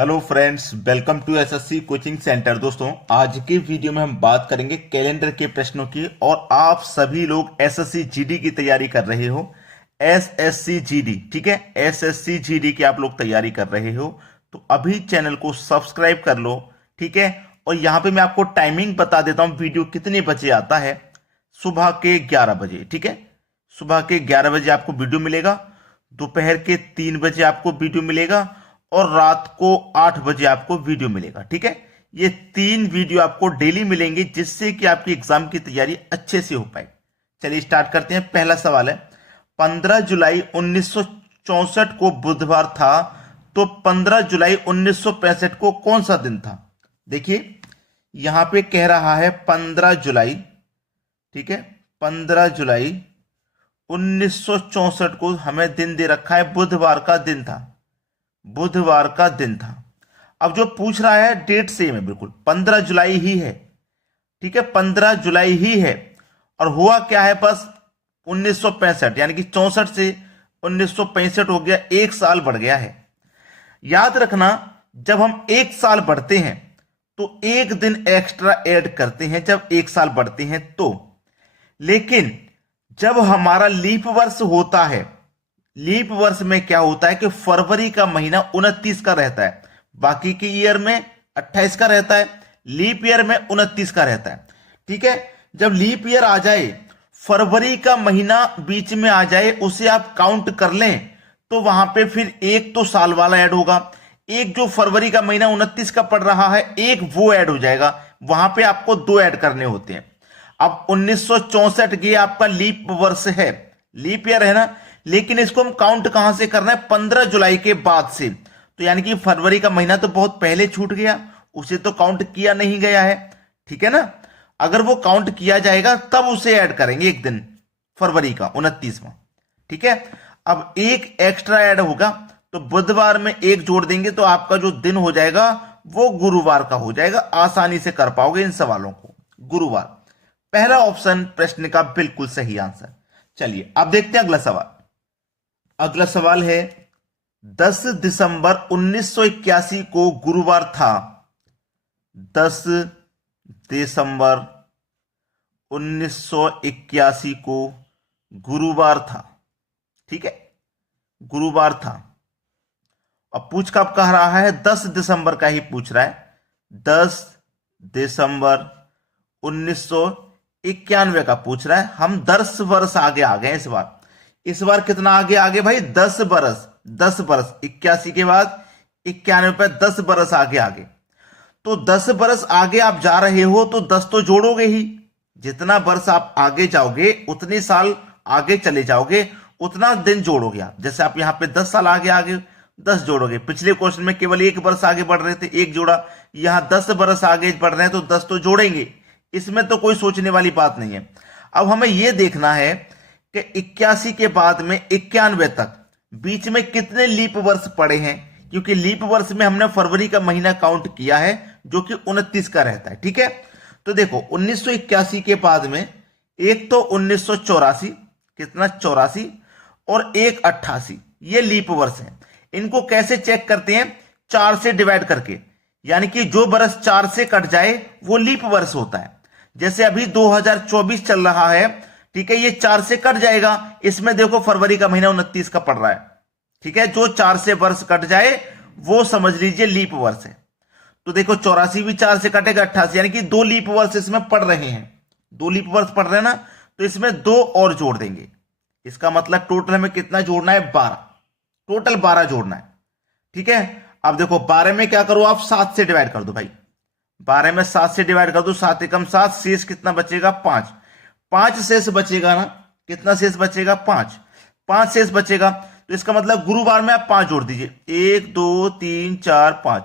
Hello friends, welcome to SSC coaching centre. दोस्तों, आज की वीडियो में हम बात करेंगे कैलेंडर के प्रश्नों की। और आप सभी लोग एसएससी जीडी की तैयारी कर रहे हो, एसएससी जीडी, ठीक है, एसएससी जीडी की आप लोग तैयारी कर रहे हो तो अभी चैनल को सब्सक्राइब कर लो, ठीक है। और यहां पे मैं आपको टाइमिंग बता देता हूं, वीडियो कितने बजे आता है। सुबह के 11 बजे, ठीक है, सुबह के 11 बजे आपको वीडियो मिलेगा, दोपहर के 3 बजे आपको वीडियो मिलेगा और रात को 8 बजे आपको वीडियो मिलेगा, ठीक है। ये 3 वीडियो आपको डेली मिलेंगे जिससे कि आपकी एग्जाम की तैयारी अच्छे से हो पाए। चलिए स्टार्ट करते हैं। पहला सवाल है, 15 जुलाई 1964 को बुधवार था, तो 15 जुलाई 1965 को कौन सा दिन था? देखिए यहां पे कह रहा है 15 जुलाई, ठीक है, 15 जुलाई 1964 को हमें दिन दे रखा है, बुधवार का दिन था, बुधवार का दिन था। अब जो पूछ रहा है डेट सेम है, बिल्कुल 15 जुलाई ही है, ठीक है, 15 जुलाई ही है। और हुआ क्या है, बस 1965 यानी कि 64 से 1965 हो गया, एक साल बढ़ गया है। याद रखना, जब हम एक साल बढ़ते हैं तो एक दिन एक्स्ट्रा ऐड करते हैं जब एक साल बढ़ते हैं तो। लेकिन जब हमारा लीप वर्ष होता है, लीप वर्ष में क्या होता है कि फरवरी का महीना 29 का रहता है, बाकी के ईयर में 28 का रहता है, लीप ईयर में 29 का रहता है, ठीक है। जब लीप ईयर आ जाए, फरवरी का महीना बीच में आ जाए, उसे आप काउंट कर लें तो वहां पे फिर एक तो साल वाला ऐड होगा, एक जो फरवरी का महीना 29 का पड़ रहा है, एक वो ऐड हो जाएगा, वहां पे आपको 2 ऐड करने होते हैं। अब 1964 ये आपका लीप वर्ष है, लीप ईयर है ना, लेकिन इसको हम काउंट कहां से करना है? 15 जुलाई के बाद से। तो यानी कि फरवरी का महीना तो बहुत पहले छूट गया, उसे तो काउंट किया नहीं गया है, ठीक है ना। अगर वो काउंट किया जाएगा तब उसे ऐड करेंगे एक दिन, फरवरी का 29वां, ठीक है। अब एक एक्स्ट्रा ऐड होगा, तो बुधवार में एक जोड़ देंगे तो आपका जो दिन हो जाएगा वो गुरुवार का हो जाएगा। आसानी से कर पाओगे इन सवालों को, गुरुवार। पहला ऑप्शन प्रश्न का बिल्कुल सही आंसर। चलिए अब देखते हैं अगला सवाल। अगला सवाल है, 10 दिसंबर 1981 को गुरुवार था, 10 दिसंबर 1981 को गुरुवार था, ठीक है, गुरुवार था। अब पूछ कब कह रहा है? 10 दिसंबर का ही पूछ रहा है, 10 दिसंबर 1991 का पूछ रहा है। हम 10 वर्ष आगे आ गए इस बार कितना आगे आगे भाई? 10 बरस, 10 बरस, 81 के बाद 91 पे 10 बरस आगे आगे। तो 10 बरस आगे आप जा रहे हो तो 10 तो जोड़ोगे ही, जितना बरस आप आगे जाओगे उतने साल आगे चले जाओगे, उतना दिन जोड़ोगे आप। जैसे आप यहां पे 10 साल आगे आगे 10 जोड़ोगे, पिछले क्वेश्चन में केवल 1 बरस आगे बढ़ रहे थे, 1 जोड़ा, यहां 10 बरस आगे बढ़ रहे हैं तो 10 तो जोड़ेंगे, इसमें तो कोई सोचने वाली बात नहीं है। अब हमें यह देखना है कि 81 के बाद में 91 तक बीच में कितने लीप वर्ष पड़े हैं, क्योंकि लीप वर्ष में हमने फरवरी का महीना काउंट किया है जो कि 29 का रहता है, ठीक है। तो देखो 1981 के बाद में एक तो 1984, कितना? 84, और एक 88, ये लीप वर्ष है। इनको कैसे चेक करते हैं? 4 से डिवाइड करके, यानी कि जो बरस 4 से कट जाए वो लीप वर्ष होता है। जैसे अभी 2024 चल रहा है, ठीक है, ये 4 से कट जाएगा, इसमें देखो फरवरी का महीना 29 का पड़ रहा है, ठीक है। जो 4 से वर्ष कट जाए वो समझ लीजिए लीप वर्ष है। तो देखो 84 भी 4 से कटेगा, 88, यानी कि 2 लीप वर्ष इसमें पड़ रहे हैं, 2 लीप वर्ष पड़ रहे हैं ना, तो इसमें 2 और जोड़ देंगे। इसका मतलब टोटल हमें कितना जोड़ना है? 12, टोटल 12 जोड़ना है, ठीक है। अब देखो 12 में क्या करो आप? 7 से डिवाइड कर दो भाई, 12 में 7 से डिवाइड कर दो, 7 एकम 7, शेष कितना बचेगा? 5, 5 शेष बचेगा ना, कितना शेष बचेगा? 5, 5 शेष बचेगा। तो इसका मतलब गुरुवार में आप 5 जोड़ दीजिए, 1 2 3 4 5।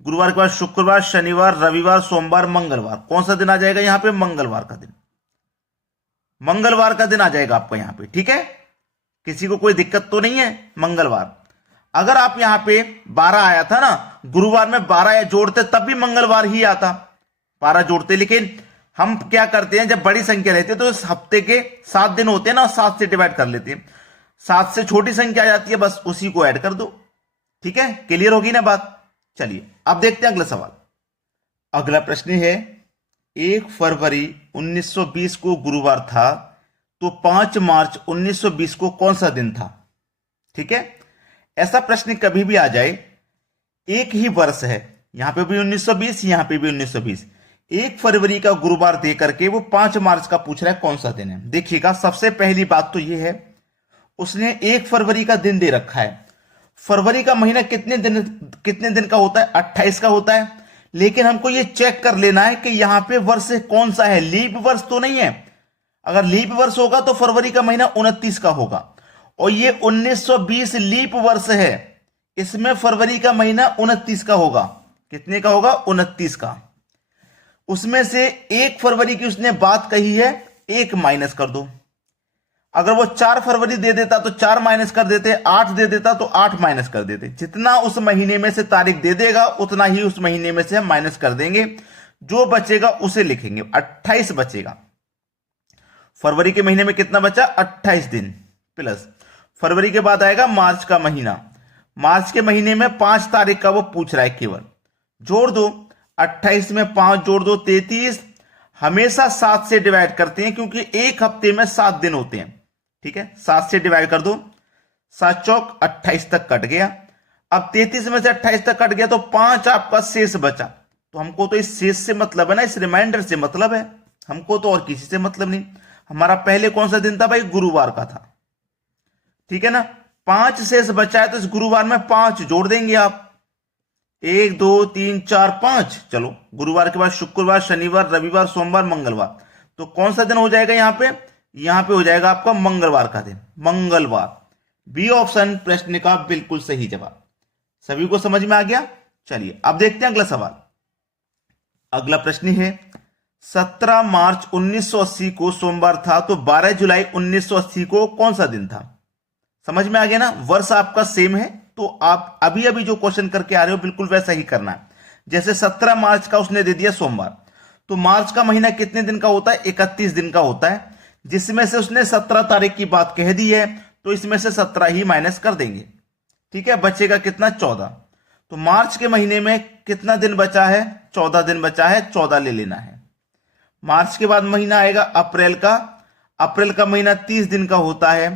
गुरुवार के बाद शुक्रवार, शनिवार, रविवार, सोमवार, मंगलवार, कौन सा दिन आ जाएगा यहां पे? मंगलवार का दिन, मंगलवार का दिन आ जाएगा आपका यहां पे, ठीक है। किसी को कोई दिक्कत तो नहीं है? मंगलवार। अगर आप यहां पे 12 आया था ना, गुरुवार में 12 जोड़ते तब भी मंगलवार ही आता, 12 जोड़ते। लेकिन हम क्या करते हैं, जब बड़ी संख्या रहती है तो इस हफ्ते के 7 दिन होते हैं ना, 7 से डिवाइड कर लेते हैं, 7 से छोटी संख्या आ जाती है, बस उसी को ऐड कर दो, ठीक है। क्लियर होगी ना बात? चलिए अब देखते हैं अगला सवाल। अगला प्रश्न है 1 फरवरी 1920 को गुरुवार था, तो 5 मार्च 1920 को कौन सा दिन था? ठीक है, ऐसा प्रश्न कभी भी आ जाए, एक ही वर्ष है, यहां पे भी 1920, यहां पे भी 1920, 1 फरवरी का गुरुवार दे करके वो 5 मार्च का पूछ रहा है कौन सा दिन है। देखिएगा, सबसे पहली बात तो ये है, उसने 1 फरवरी का दिन दे रखा है। फरवरी का महीना कितने दिन का होता है? 28 का होता है। लेकिन हमको ये चेक कर लेना है कि यहां पे वर्ष कौन सा है, लीप वर्ष तो नहीं है। अगर लीप वर्ष होगा तो फरवरी का महीना 29 का होगा, और ये 1920 लीप वर्ष है, इसमें फरवरी का महीना 29 का होगा। कितने का होगा? 29 का। उसमें से 1 फरवरी की उसने बात कही है, 1 माइनस कर दो। अगर वो 4 फरवरी दे देता तो 4 माइनस कर देते, 8 दे देता तो 8 माइनस कर देते। जितना उस महीने में से तारीख दे देगा उतना ही उस महीने में से हम माइनस कर देंगे, जो बचेगा उसे लिखेंगे। 28 बचेगा। फरवरी के महीने में कितना बचा? 28 दिन, प्लस फरवरी के बाद आएगा मार्च का महीना। मार्च के महीने में 5 तारीख का वो पूछ रहा है, केवल जोड़ दो। 28 में 5 जोड़ दो, 33। हमेशा 7 से डिवाइड करते हैं क्योंकि एक हफ्ते में 7 दिन होते हैं। ठीक है, 7 से डिवाइड कर दो, 7 चौक 28 तक कट गया। अब 33 में से 28 तक कट गया तो 5 आपका शेष बचा। तो हमको तो इस शेष से मतलब है ना, इस रिमाइंडर से मतलब है, हमको तो और किसी से मतलब नहीं। हमारा पहले कौन सा दिन था भाई? गुरुवार का था। ठीक है ना, 5 शेष बचा है तो इस गुरुवार में 5 जोड़ देंगे आप। 1 2 3 4 5। चलो, गुरुवार के बाद शुक्रवार, शनिवार, रविवार, सोमवार, मंगलवार। तो कौन सा दिन हो जाएगा यहां पे? यहां पे हो जाएगा आपका मंगलवार का दिन, मंगलवार। बी ऑप्शन प्रश्न का बिल्कुल सही जवाब। सभी को समझ में आ गया? चलिए अब देखते हैं अगला सवाल। अगला प्रश्न है 17 मार्च 1980 को सोमवार था, तो 12 जुलाई 1980 को कौन सा दिन था? समझ में आ गया ना, वर्ष आपका सेम है, तो आप अभी अभी जो क्वेश्चन करके आ रहे हो बिल्कुल वैसा ही करना है। जैसे 17 मार्च का उसने दे दिया सोमवार, तो मार्च का महीना कितने दिन का होता है? 31 दिन का होता है, जिसमें से उसने 17 तारीख की बात कह दी है, तो इसमें से 17 ही माइनस कर देंगे। ठीक है, बचेगा कितना? 14। तो मार्च के महीने में कितना दिन बचा है? 14 दिन बचा है, 14 ले लेना है। मार्च के बाद महीना आएगा अप्रैल का। अप्रैल का महीना 30 दिन का होता है।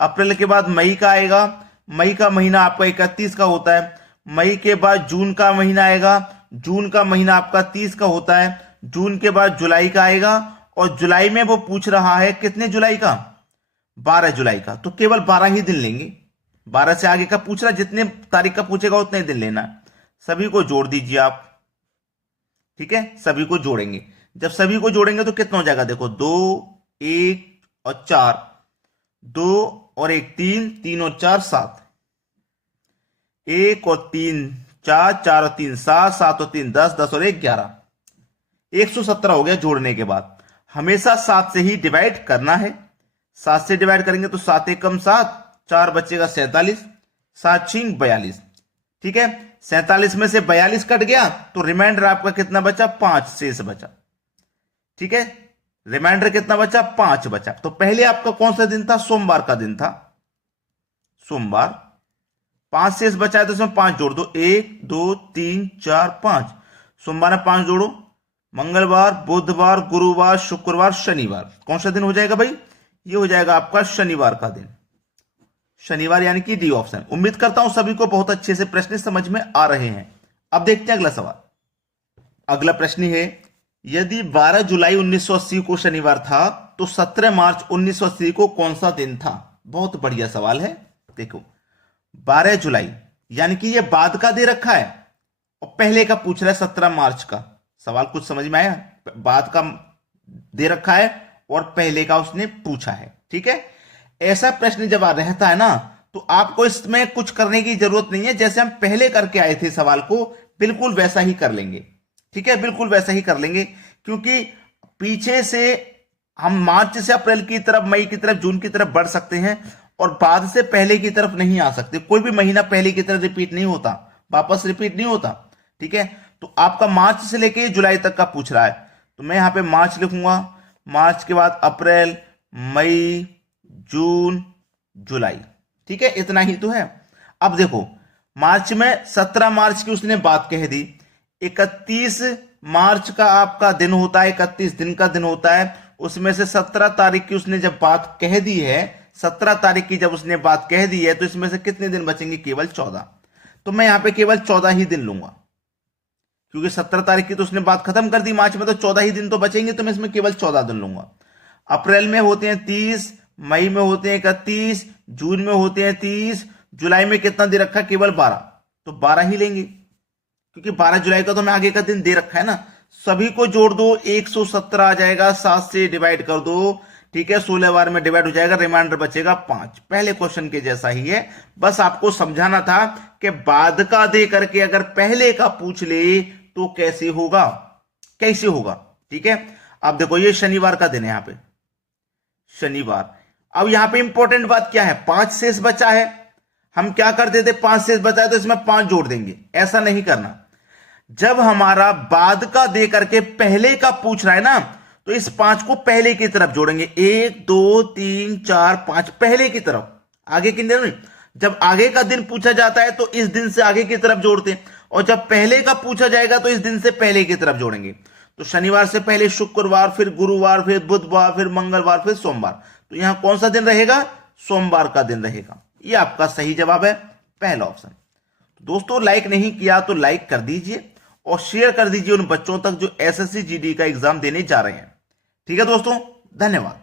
अप्रैल के बाद मई का आएगा। मई का महीना आपका 31 का होता है। मई के बाद जून का महीना आएगा। जून का महीना आपका 30 का होता है। जून के बाद जुलाई का आएगा, और जुलाई में वो पूछ रहा है कितने जुलाई का? 12 जुलाई का। तो केवल 12 ही दिन लेंगे, 12 से आगे का पूछ रहा, जितने तारीख का पूछेगा उतने दिन लेना है। सभी को जोड़ दीजिए आप। ठीक है, सभी को जोड़ेंगे। जब सभी को जोड़ेंगे तो कितना हो जाएगा? देखो, 2 1 और 4, 2 और 1 3, 3 और 4 7, 1 और 3 4, 4 और 3 7, 7 और 3 10, 10 और 1 11, 117 हो गया जोड़ने के बाद। हमेशा 7 से ही डिवाइड करना है। 7 से डिवाइड करेंगे तो 7 1 कम 7, 4 बचेगा 47, 7 6 42। ठीक है, 47 में से 42 कट गया तो रिमाइंडर आपका कितना बचा? 5 शेष बचा। ठीक है, रिमाइंडर कितना बचा? 5 बचा। तो पहले आपका कौन सा दिन था? सोमवार का दिन था, सोमवार। 5 शेष बचा है तो इसमें 5 जोड़ दो, 1 2 3 4 5। सोमवार में 5 जोड़ो, मंगलवार, बुधवार, गुरुवार, शुक्रवार, शनिवार। कौन सा दिन हो जाएगा भाई? ये हो जाएगा आपका शनिवार का दिन, शनिवार, यानी कि डी ऑप्शन। उम्मीद करता हूं सभी को बहुत अच्छे से प्रश्न समझ में आ रहे हैं। अब देखते हैं अगला सवाल। अगला प्रश्न है, यदि 12 जुलाई 1980 को शनिवार था, तो 17 मार्च 1980 को कौन सा दिन था? बहुत बढ़िया सवाल है। देखो, 12 जुलाई यानी कि ये बाद का दे रखा है, और पहले का पूछ रहा है 17 मार्च का। सवाल कुछ समझ में आया? बाद का दे रखा है और पहले का उसने पूछा है। ठीक है, ऐसा प्रश्न जब रहता है ना, तो आपको इसमें कुछ करने की जरूरत नहीं है। जैसे हम पहले करके आए थे सवाल को, बिल्कुल वैसा ही कर लेंगे। ठीक है, बिल्कुल वैसा ही कर लेंगे, क्योंकि पीछे से हम मार्च से अप्रैल की तरफ, मई की तरफ, जून की तरफ बढ़ सकते हैं, और बाद से पहले की तरफ नहीं आ सकते। कोई भी महीना पहले की तरफ रिपीट नहीं होता, वापस रिपीट नहीं होता। ठीक है, तो आपका मार्च से लेके जुलाई तक का पूछ रहा है, तो मैं यहां पे मार्च लिखूंगा। मार्च के बाद अप्रैल, मई, जून, जुलाई। ठीक है, इतना ही तो है। अब देखो, मार्च में 17 मार्च की उसने बात कह दी, 31 मार्च का आपका दिन होता है, 31 दिन का दिन होता है, उसमें से 17 तारीख की उसने जब बात कह दी है, 17 तारीख की जब उसने बात कह दी है, तो इसमें से कितने दिन बचेंगे? केवल 14। तो मैं यहां पे केवल 14 ही दिन लूंगा, क्योंकि 17 तारीख की तो उसने बात खत्म कर दी मार्च में, तो 14 ही दिन तो बचेंगे, तो मैं इसमें केवल 14 दिन लूंगा। अप्रैल में होते हैं 30, मई में होते हैं 31, जून में होते हैं 30, जुलाई में कितना दे रखा है? केवल 12, तो 12 ही लेंगे, क्योंकि 12 जुलाई का तो मैं आगे का दिन दे रखा है ना। सभी को जोड़ दो, 117 आ जाएगा, 7 से डिवाइड कर दो, ठीक है, 16 बार में डिवाइड हो जाएगा, रिमाइंडर बचेगा 5। पहले क्वेश्चन के जैसा ही है, बस आपको समझाना था कि बाद का दे करके अगर पहले का पूछ ले तो कैसे होगा, कैसे होगा, ठीक है। अब देखो ये शनिवार का दिन है, यहां पे शनिवार। अब यहां पे इंपॉर्टेंट बात क्या है? 5 शेष बचा है, हम क्या कर देते? 5 शेष बचा है तो इसमें 5 जोड़ देंगे, ऐसा नहीं करना। जब हमारा बाद का दे करके पहले का पूछ रहा है ना, तो इस 5 को पहले की तरफ जोड़ेंगे, 1 2 3 4 5, पहले की तरफ, आगे की दिन। जब आगे का दिन पूछा जाता है तो इस दिन से आगे की तरफ जोड़ते हैं, और जब पहले का पूछा जाएगा तो इस दिन से पहले की तरफ जोड़ेंगे। तो शनिवार से पहले शुक्रवार, फिर गुरुवार, फिर बुधवार, फिर मंगलवार, फिर सोमवार। तो यहां कौन सा दिन रहेगा? सोमवार का दिन रहेगा। यह आपका सही जवाब है, पहला ऑप्शन। दोस्तों लाइक नहीं किया तो लाइक कर दीजिए और शेयर कर दीजिए उन बच्चों तक जो एसएससी जीडी का एग्जाम देने जा रहे हैं। ठीक है दोस्तों, धन्यवाद।